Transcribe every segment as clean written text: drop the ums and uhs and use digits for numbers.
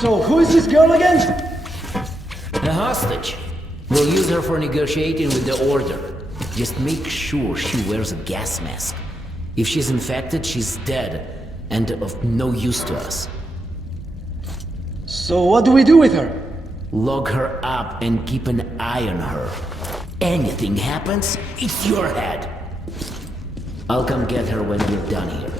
So, who is this girl again? A hostage. We'll use her for negotiating with the Order. Just make sure she wears a gas mask. If she's infected, she's dead, and of no use to us. So what do we do with her? Lock her up and keep an eye on her. Anything happens, it's your head. I'll come get her when you're done here.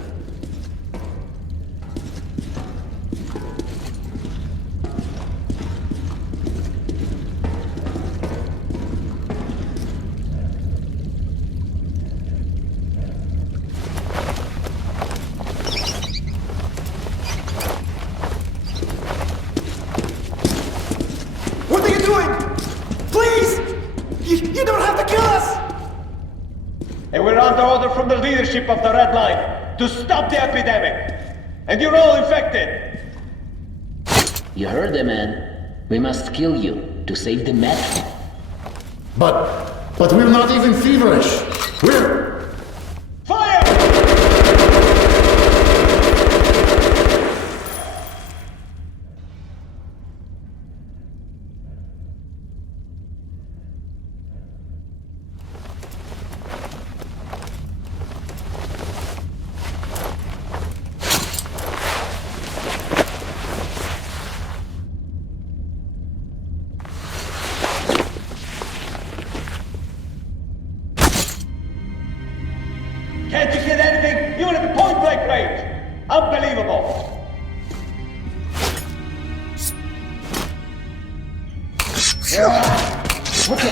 What are you doing? Please! You don't have to kill us! And we're under order from the leadership of the Red Line to stop the epidemic. And you're all infected. You heard the man. We must kill you to save the med. But we're not even feverish. We're... Fire! Can't you hit anything, even at the point-blank range? Unbelievable! What the...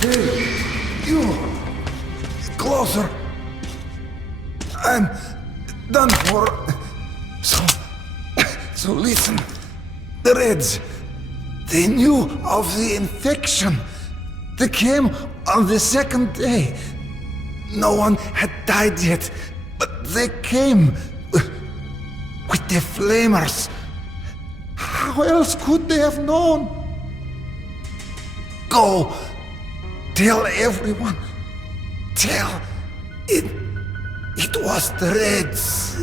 Hey, you! Closer! I'm done for. So listen. The Reds, they knew of the infection. They came on the second day. No one had died yet, but they came with the flamers. How else could they have known? Go, tell everyone. Tell it was the Reds.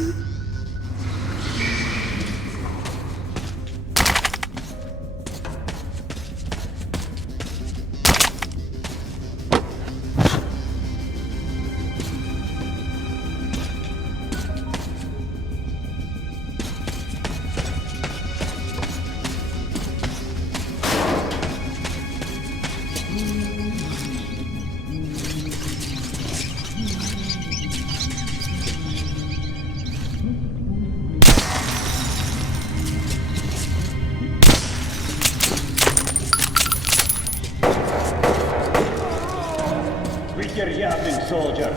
Quit your yapping, soldier.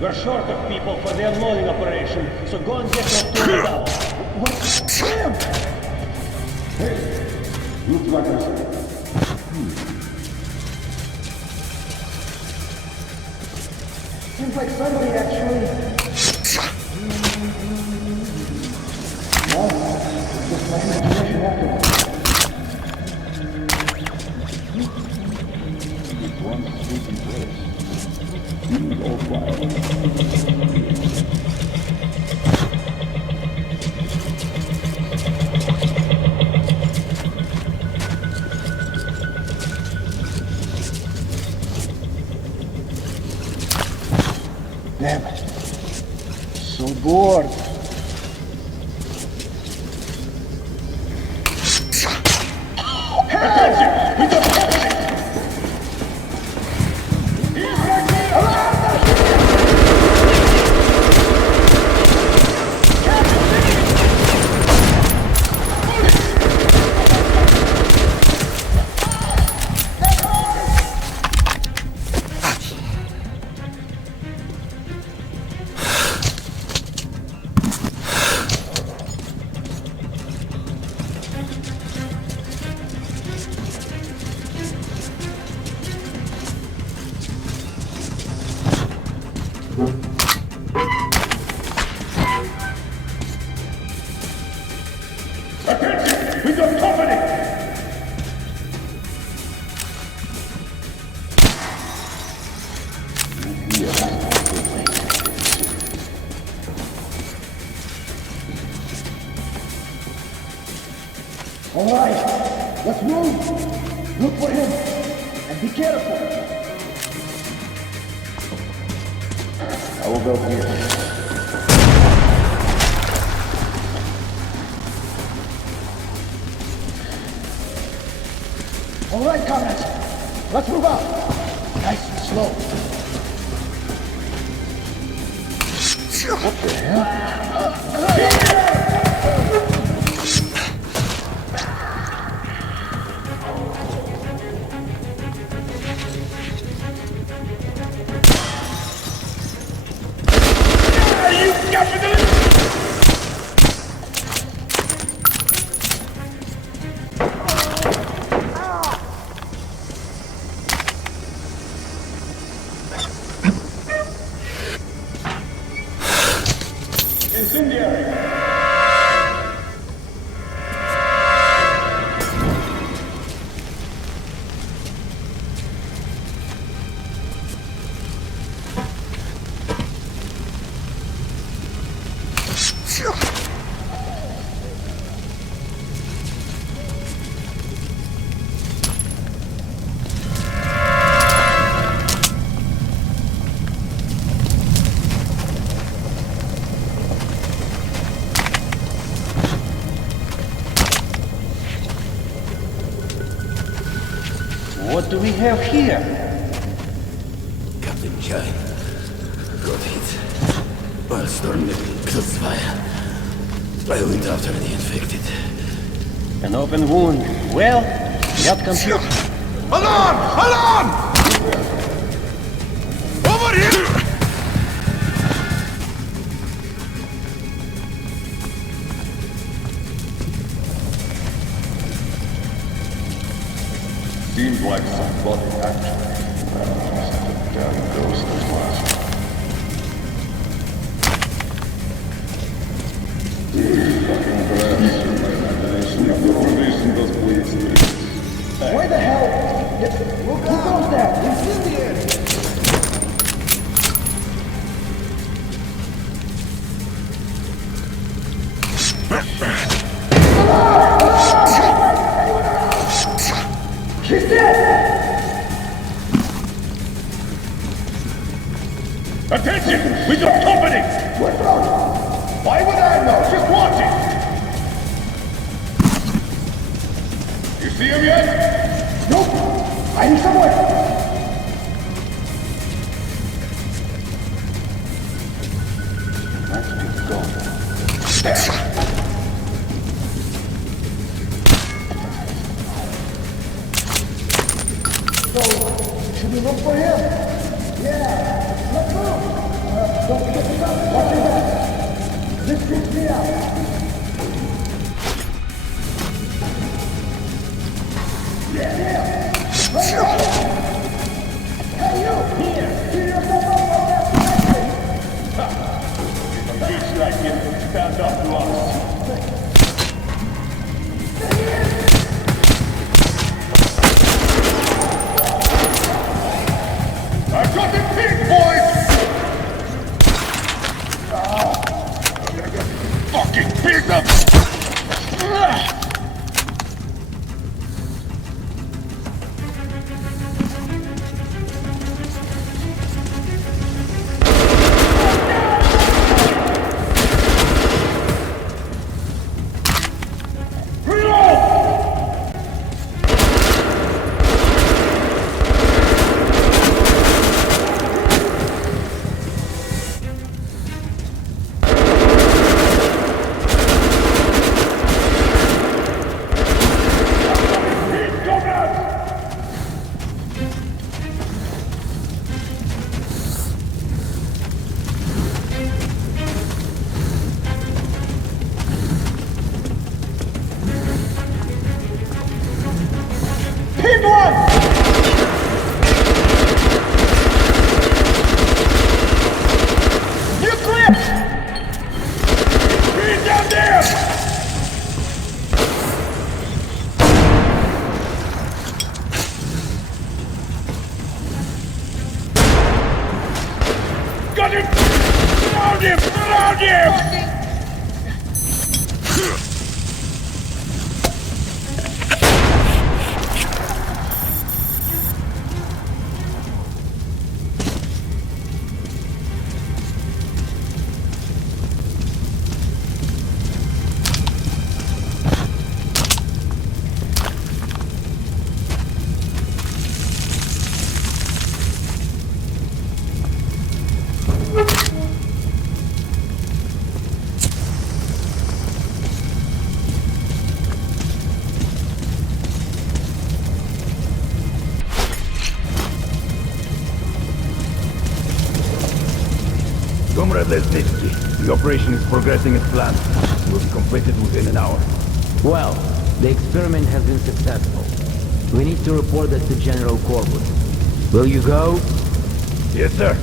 We're short of people for the unloading operation, so go and get your tools out. What? Damn! Hey, looks like a... Seems like somebody actually... No, just my imagination after. One sleepy place. All quiet. Damn it. So bored. All right, let's move. Look for him, and be careful. I will go here. All right, comrades, let's move out. Nice and slow. What the hell? Incendiary! What do we have here? Captain Shine. Got hit. While storming Crossfire. I went after the infected. An open wound. Well, not computer. Alarm! Alarm! Over here! Seems like somebody actually. Just a damn ghost of last. Fucking grass in my imagination. The formation does please me. Where the hell? Who goes there? It's in the air. She's dead! Attention! We got company! What's wrong? Why would I know? Just watch it! You see him yet? Nope. Hiding somewhere. Let's keep going. Should we look for him? Yeah. Let's move. Don't forget to stop. Watch your back. This freaks me out. Yeah. Let's go. Hey, you. Here. Give yourself up on that thing. A beast like him, stand up to us. I've got the pig, boys! Fucking piece of... The operation is progressing as planned. It will be completed within an hour. Well, the experiment has been successful. We need to report that to General Corvus. Will you go? Yes, sir.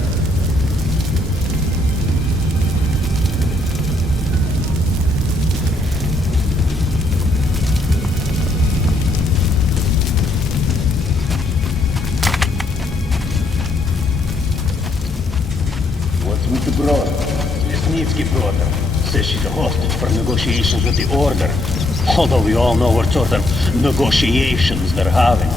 What's with the broad? Lesnitsky brought her. Says she's a hostage for negotiations with the Order. Although we all know what sort of negotiations they're having.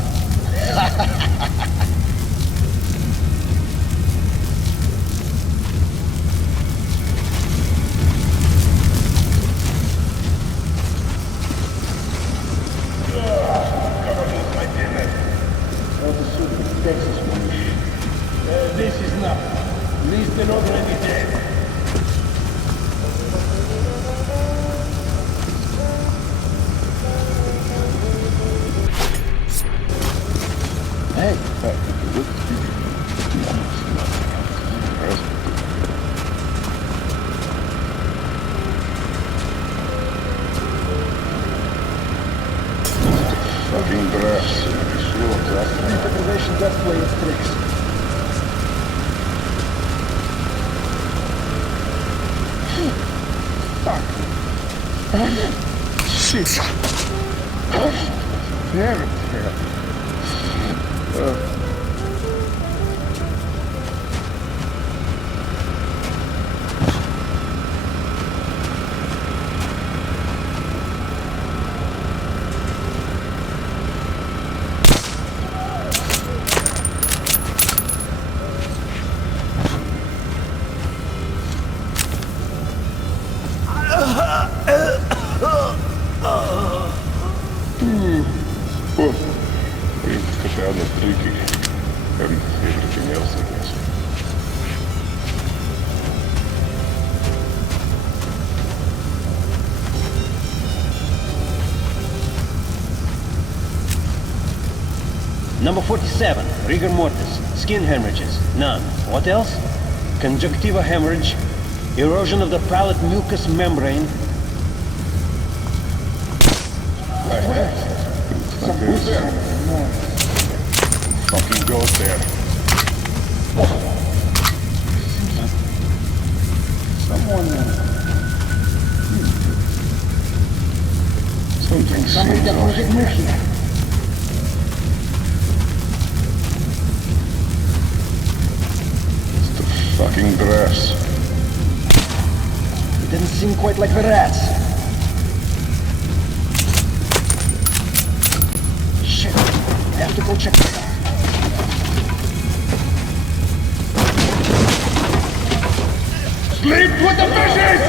This is nothing. Lisbon already dead. Fucking brass. Deprivation does play its tricks. Shit. Damn it. Tricky. And everything else, I guess. Number 47, rigor mortis, skin hemorrhages, none. What else? Conjunctiva hemorrhage, erosion of the palate mucous membrane. Fucking goes there. Somebody got recognition. It's the fucking brass. It didn't seem quite like the rats. Shit, I have to go check this out. Sleep with the fishes!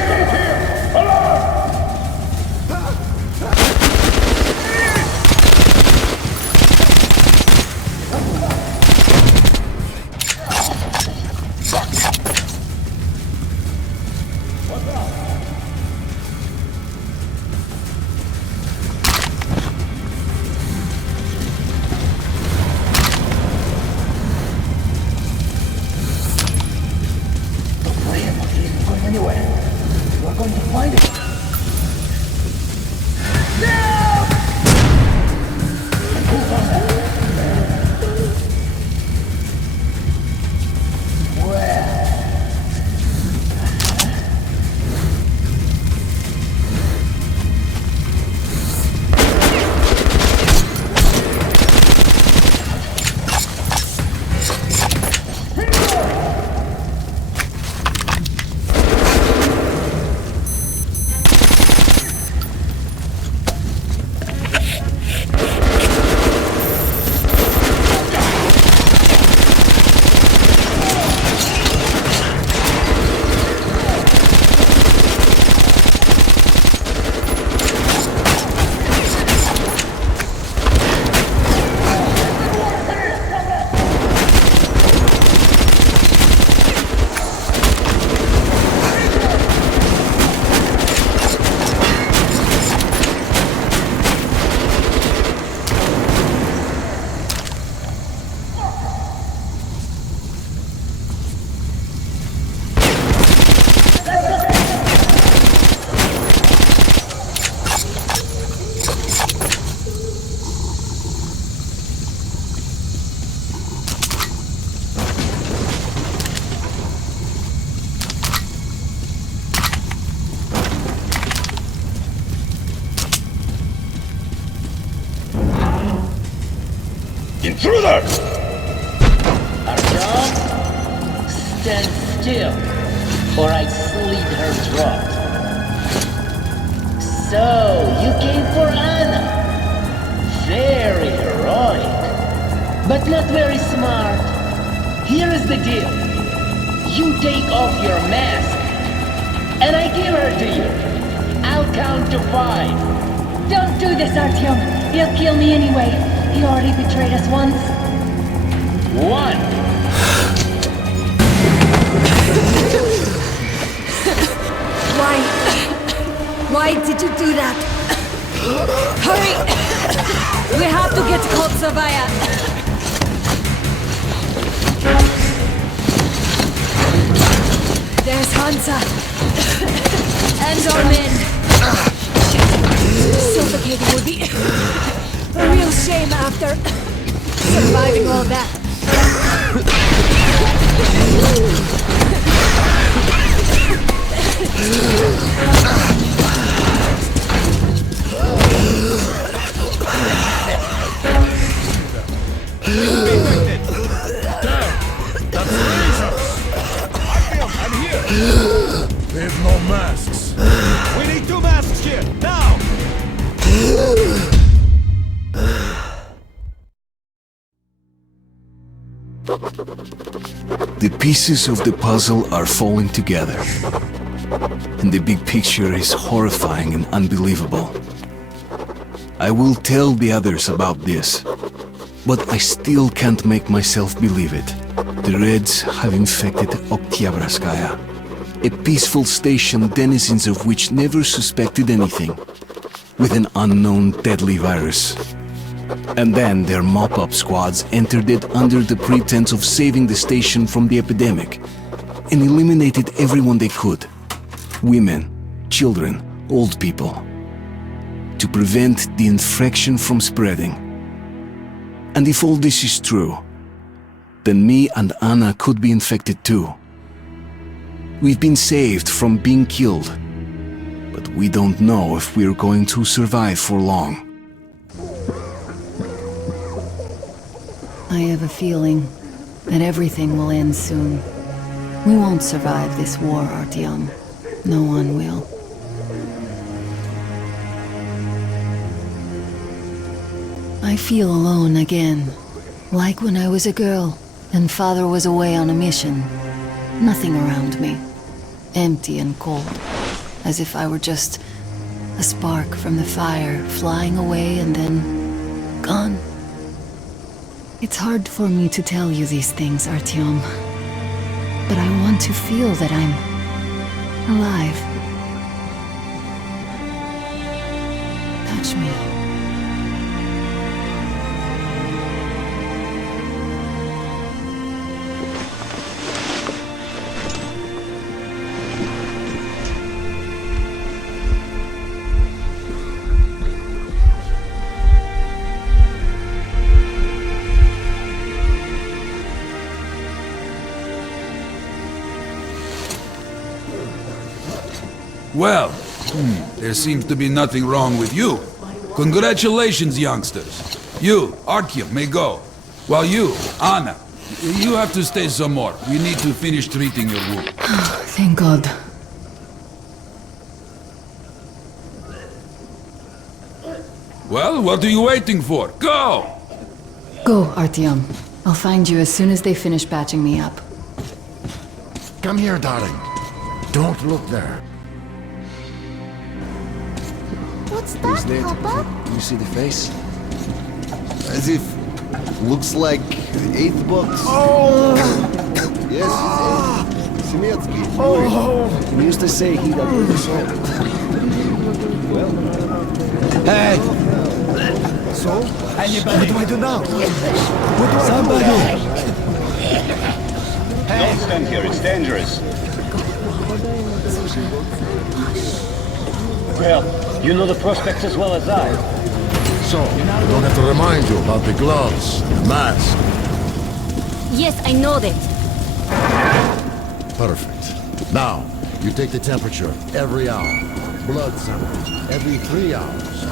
Intruder! Artyom, stand still, or I slit her throat. So, you came for Anna. Very heroic, but not very smart. Here is the deal. You take off your mask, and I give her to you. I'll count to 5. Don't do this, Artyom. He'll kill me anyway. He already betrayed us once. 1. Why did you do that? Hurry! We have to get to Kotsavaya. There's Hansa. And our men. Suffocating would be a real shame after surviving all that. There's no masks. We need 2 masks here, now! The pieces of the puzzle are falling together. And the big picture is horrifying and unbelievable. I will tell the others about this, but I still can't make myself believe it. The Reds have infected Oktyabrskaya, a peaceful station denizens of which never suspected anything, with an unknown deadly virus. And then their mop-up squads entered it under the pretense of saving the station from the epidemic, and eliminated everyone they could. Women, children, old people. To prevent the infection from spreading. And if all this is true, then me and Anna could be infected too. We've been saved from being killed, but we don't know if we're going to survive for long. I have a feeling that everything will end soon. We won't survive this war, Artyom. No one will. I feel alone again, like when I was a girl and Father was away on a mission. Nothing around me. Empty and cold, as if I were just a spark from the fire, flying away and then gone. It's hard for me to tell you these things, Artyom, but I want to feel that I'm alive. Touch me. Well, there seems to be nothing wrong with you. Congratulations, youngsters. You, Artyom, may go. While you, Anna, you have to stay some more. We need to finish treating your wound. Thank God. Well, what are you waiting for? Go! Go, Artyom. I'll find you as soon as they finish patching me up. Come here, darling. Don't look there. What's that, Papa? You see the face? As if... looks like the 8th box. Oh! Yes, it's Semetsky. Oh! We used to say he that was so. Well... Hey! So? What do I do now? What do Somebody! I do? Don't stand here, it's dangerous. Well, you know the prospects as well as I. So, I don't have to remind you about the gloves, the mask. Yes, I know that. Perfect. Now, you take the temperature every hour. Blood samples every 3 hours.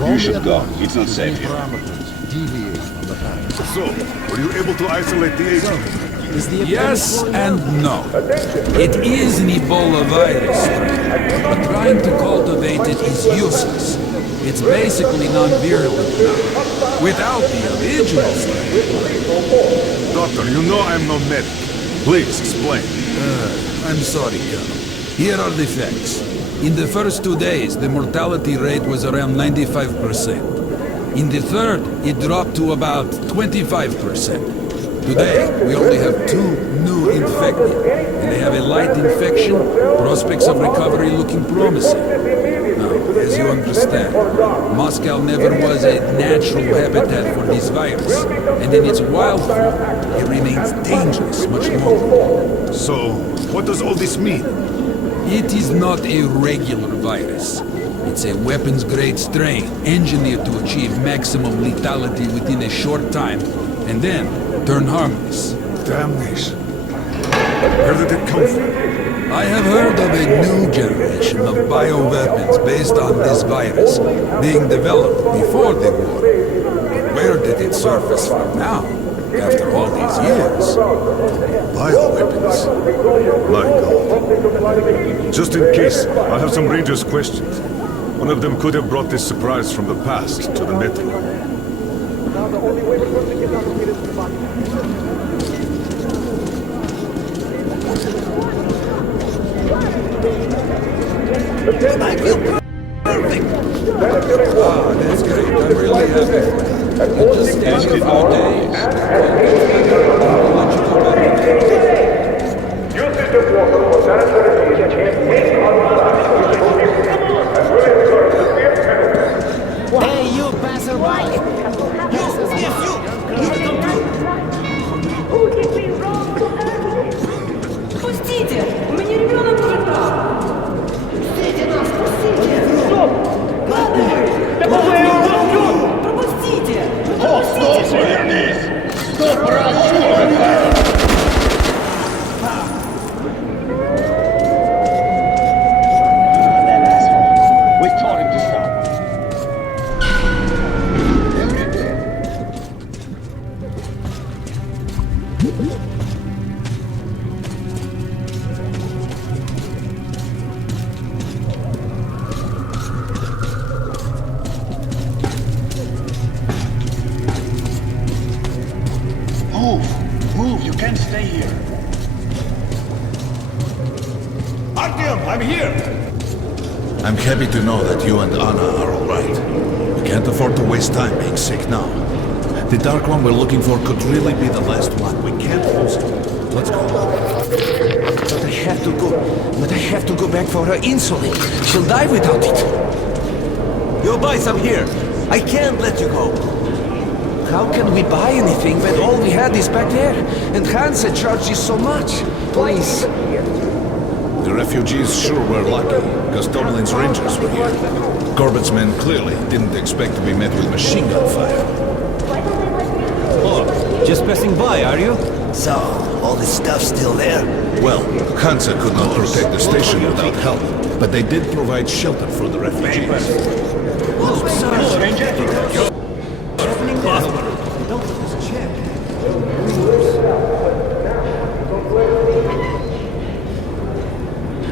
You should go. It's not safe here. Parameters. deviate from the pattern. So, were you able to isolate the agent? Yes and no. It is an Ebola virus strain, but trying to cultivate it is useless. It's basically non-virulent now, without the original strain. Doctor, you know I'm no medic. Please, explain. I'm sorry, Colonel. Here are the facts. In the first 2 days, the mortality rate was around 95%. In the third, it dropped to about 25%. Today, we only have 2 new infected, and they have a light infection, prospects of recovery looking promising. Now, as you understand, Moscow never was a natural habitat for this virus, and in its wild form, it remains dangerous much longer. So, what does all this mean? It is not a regular virus. It's a weapons-grade strain, engineered to achieve maximum lethality within a short time, and then turn harmless. Damnation. Where did it come from? I have heard of a new generation of bioweapons based on this virus, being developed before the war. Where did it surface from now, after all these years? Bioweapons? My God. Just in case, I have some Rangers' questions. One of them could have brought this surprise from the past to the metro. I feel perfect! Ah, that's great. I'm really happy for you. I'll just give you a few days. I'll let you know about Hey, you passerby! Yes, you! Пустите! У меня ребенок прибрал! Пустите нас, пустите! Стоп! Пропустите! Пропустите! Стоп, брат! We taught him to stop. Move, you can't stay here. Artyom, I'm here! I'm happy to know that you and Anna are all right. We can't afford to waste time being sick now. The Dark One we're looking for could really be the last one. We can't lose it. Let's go. But I have to go back for her insulin. She'll die without it. You'll buy some here. I can't let you go. How can we buy anything when all we had is back there? And Hansa charges so much. Please. The refugees sure were lucky, because Tomlin's Rangers were here. Corbett's men clearly didn't expect to be met with machine gun fire. Oh, just passing by, are you? So, all this stuff still there? Well, Hansa could not protect the station without help, but they did provide shelter for the refugees. Oh, sorry.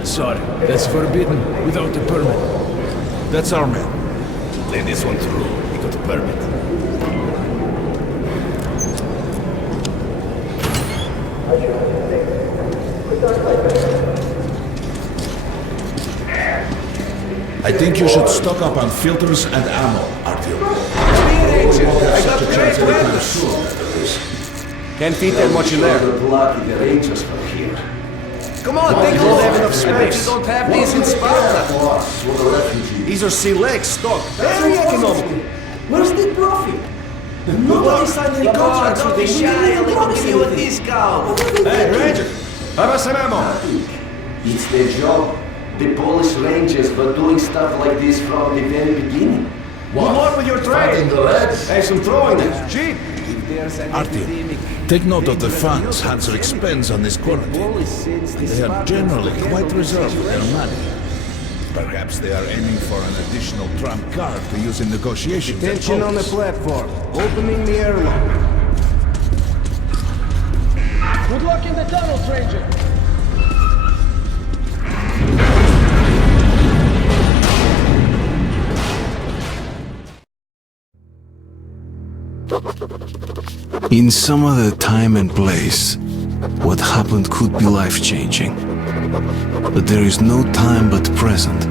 Sorry, that's forbidden without a permit. That's our man. Let this one through. He got a permit. I think you should stock up on filters and ammo, Artyom. I got great weapons. Can't fit that much in there. Lucky the Rangers were here. Come on, they don't have enough space. We don't have these in Sparta. These are sea legs stock. Very economical. Where's the profit? Nobody signed any contracts with this shit. I'll give you a discount. Hey, Ranger, have us some ammo. It's their job. The Polish Rangers were doing stuff like this from the very beginning. Good luck with your trade. Hey, some throwing is cheap. Artyom, take note of the funds Hansa expends on this quarantine. They are generally quite reserved with their money. Perhaps they are aiming for an additional trump card to use in negotiations. Attention on the platform. Opening the airlock. Good luck in the tunnels, Ranger. In some other time and place, what happened could be life-changing. But there is no time but present,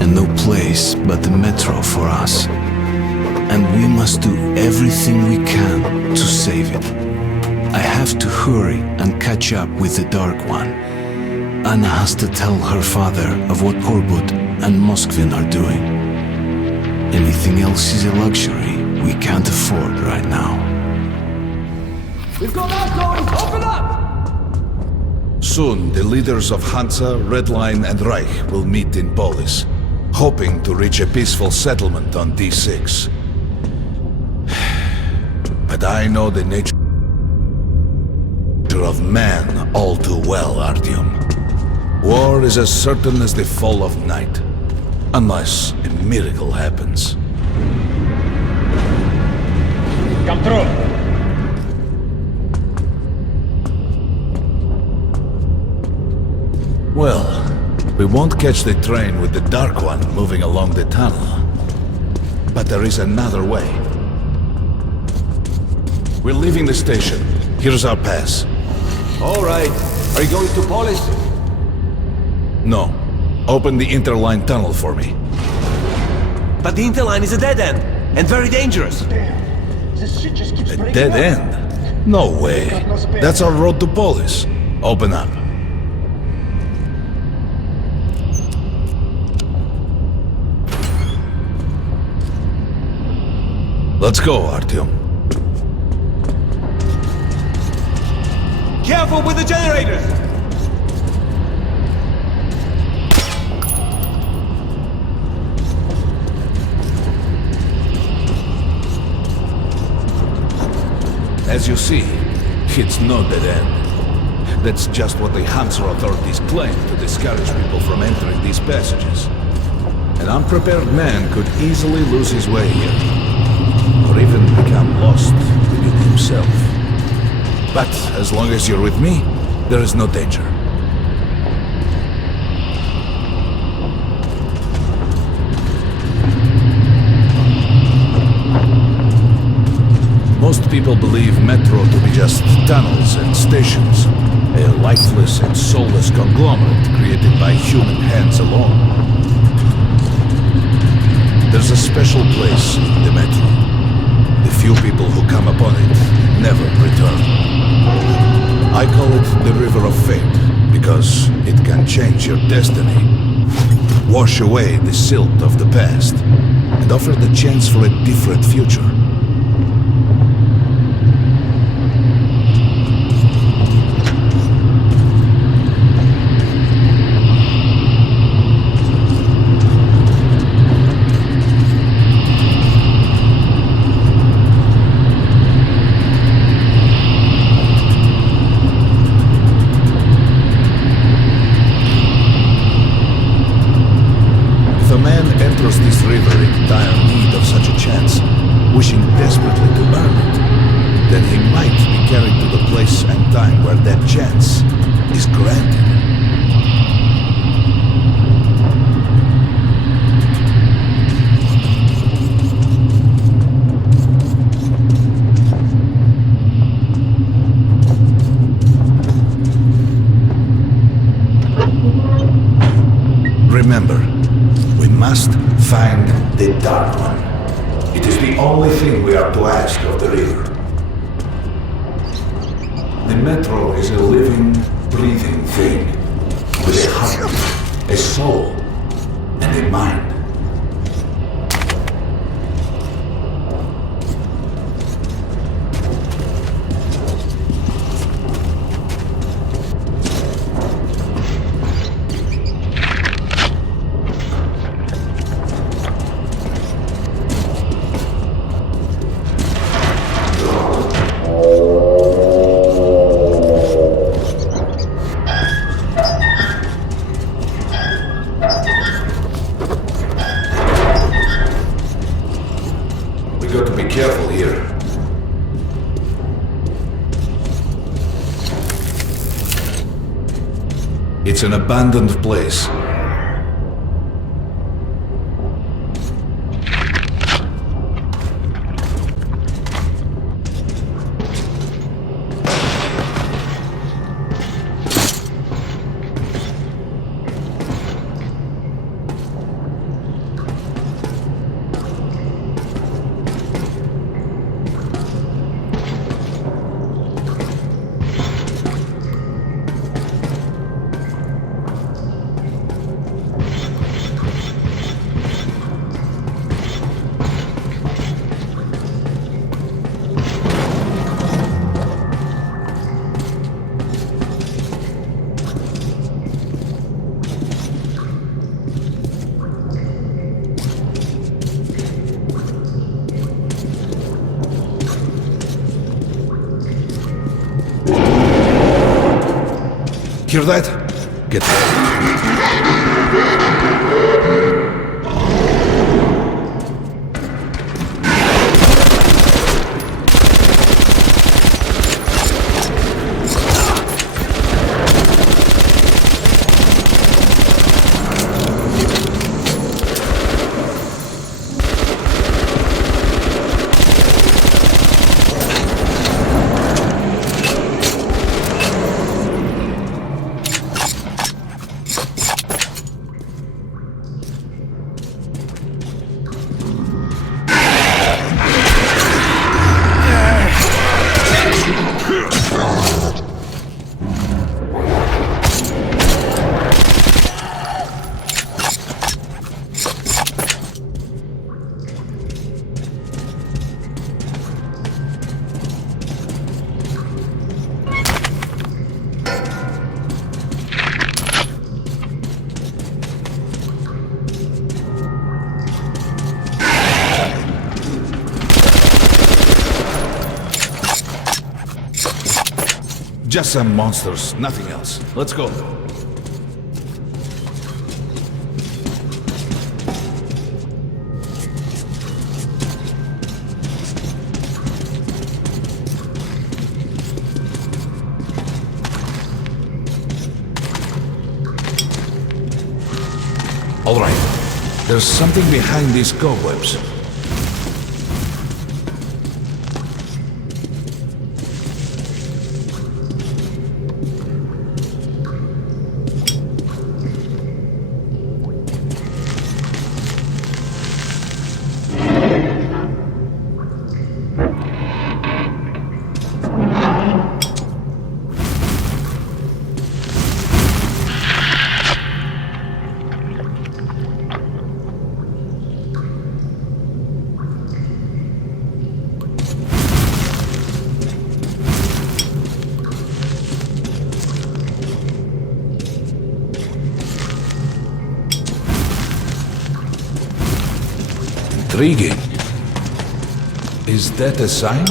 and no place but the metro for us. And we must do everything we can to save it. I have to hurry and catch up with the Dark One. Anna has to tell her father of what Korbut and Moskvin are doing. Anything else is a luxury we can't afford right now. We've got that zone! Open up! Soon, the leaders of Hansa, Red Line, and Reich will meet in Polis, hoping to reach a peaceful settlement on D6. But I know the nature of man all too well, Artyom. War is as certain as the fall of night, unless a miracle happens. Come through! Well, we won't catch the train with the Dark One moving along the tunnel. But there is another way. We're leaving the station. Here's our pass. All right. Are you going to Polis? No. Open the interline tunnel for me. But the interline is a dead end, and very dangerous. This shit just keeps A breaking dead up. end? No way. That's our road to Polis. Open up. Let's go, Artyom. Careful with the generators! As you see, it's no dead end. That's just what the Hansa authorities claim to discourage people from entering these passages. An unprepared man could easily lose his way here, or even become lost within himself. But as long as you're with me, there is no danger. Most people believe Metro to be just tunnels and stations, a lifeless and soulless conglomerate created by human hands alone. There's a special place in the Metro. The few people who come upon it never return. I call it the River of Fate, because it can change your destiny, wash away the silt of the past, and offer the chance for a different future. This river in dire need of such a chance, wishing desperately to earn it, then he might be carried to the place and time where that chance is granted. Remember, we must find the Dark One. It is the only thing we are to ask of the river. The Metro is a living, breathing thing, with a heart, a soul, and a mind. careful here. It's an abandoned place. Hear that? Get Just some monsters, nothing else. Let's go. All right. There's something behind these cobwebs. Intriguing. Is that a sign?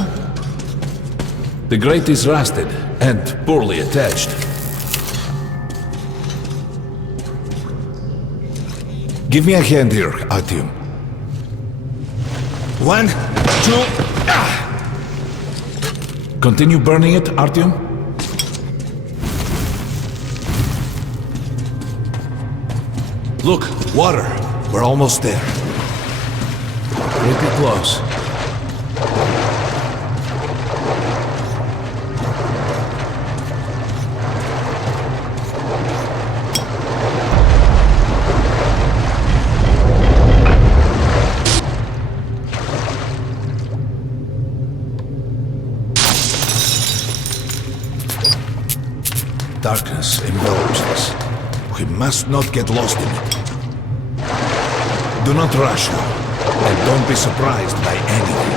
The grate is rusted and poorly attached. Give me a hand here, Artyom. 1, 2, Continue burning it, Artyom. Look, water. We're almost there. Pretty close. Darkness envelops us. We must not get lost in it. Do not rush now. And don't be surprised by anything.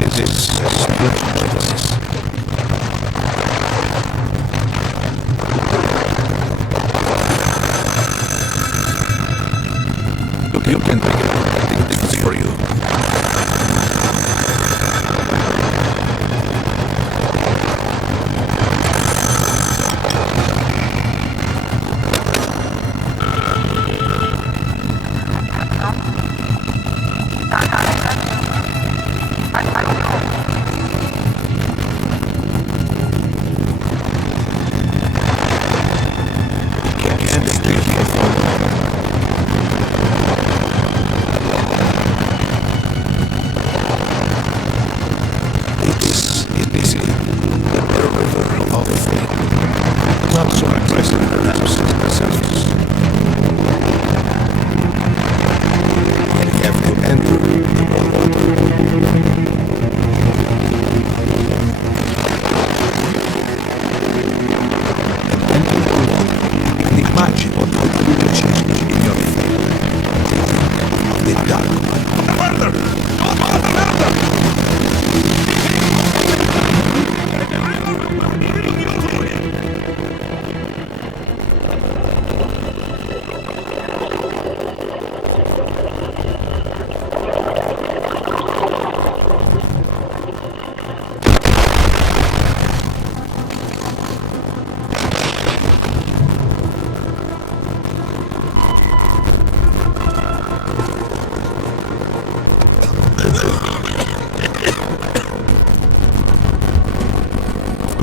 This is a spiritual place. Look, you can take it. I think this is for you. And imagine what would change in your favor. The Dark One. Murder!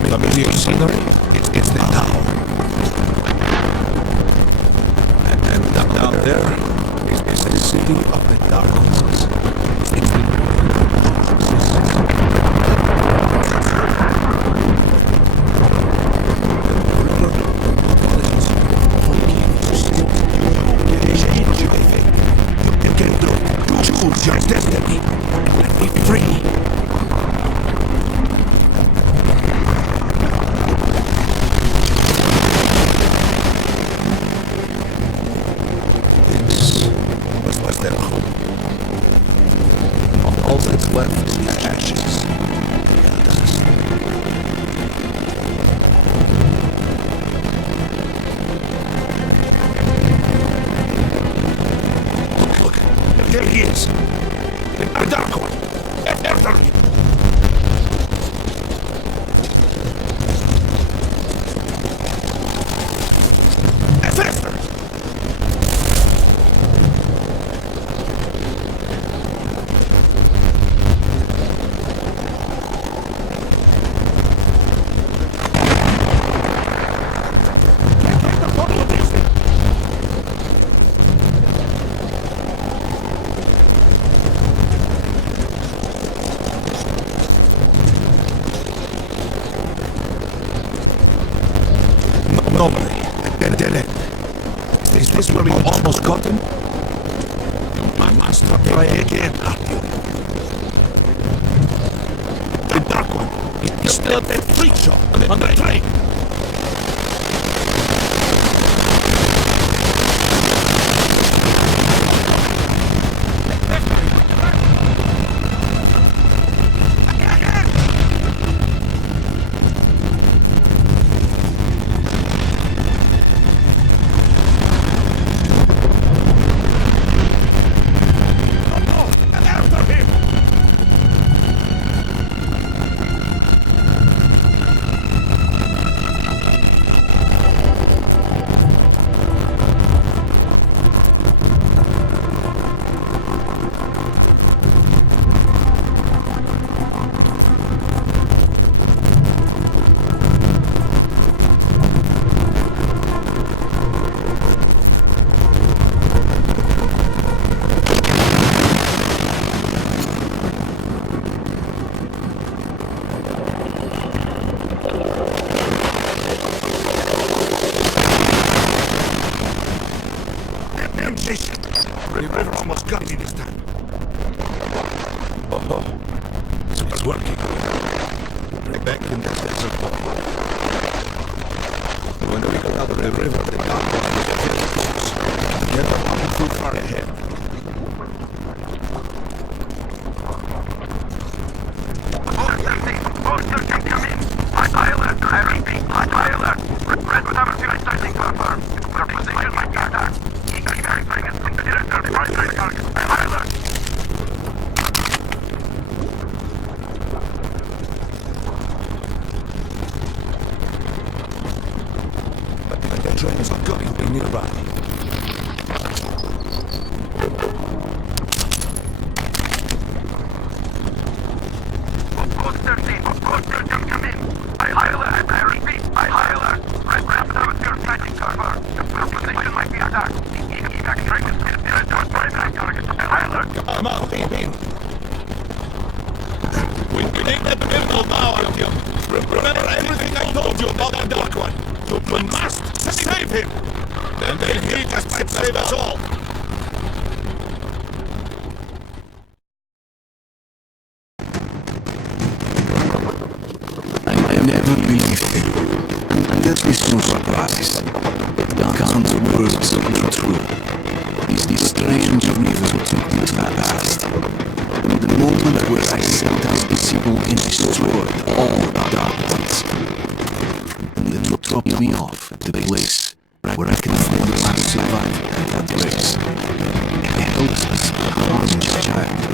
Familiar scenery? It's the tower. And down there is the city of the Dark Ones. It's the change, I think. You can choose your destiny and be free. Was their home. All that's left is the ashes. And dust. Look, there he is. The Dark One. After him. Faster! Nobody. Dead end. Is this where we almost got him? I must not try again, Artyom. The Dark One is still at that freak show on the train. The river almost got me this time. Oh, so it's working. Right back in the desert hole. When we got out of the river, the Dark One was very close. Never wanted too far ahead. Monster can come in. High alert. I repeat, high alert. Red with our unit starting confirmed. Our position might be attacked. Verifying it from the director of the primary target. High alert. But the train is not going to be nearby. Post 13 can come in. High alert. I repeat, high alert. Red with our unit starting confirmed. Our position might be attacked. Evac train is the director of the primary target. High alert. Come on, baby. We need that miracle now, Artyom. Remember everything I told you about the Dark One. We must save him. And then he just might save us all. I never believed him. There is no surprise. Khan's words are true. Is this strange river took me to the past. The moment where I set down the signal and destroyed all darkness. And then dropped me off at the place where I can find the last survivor at that race. A helpless, harmless child.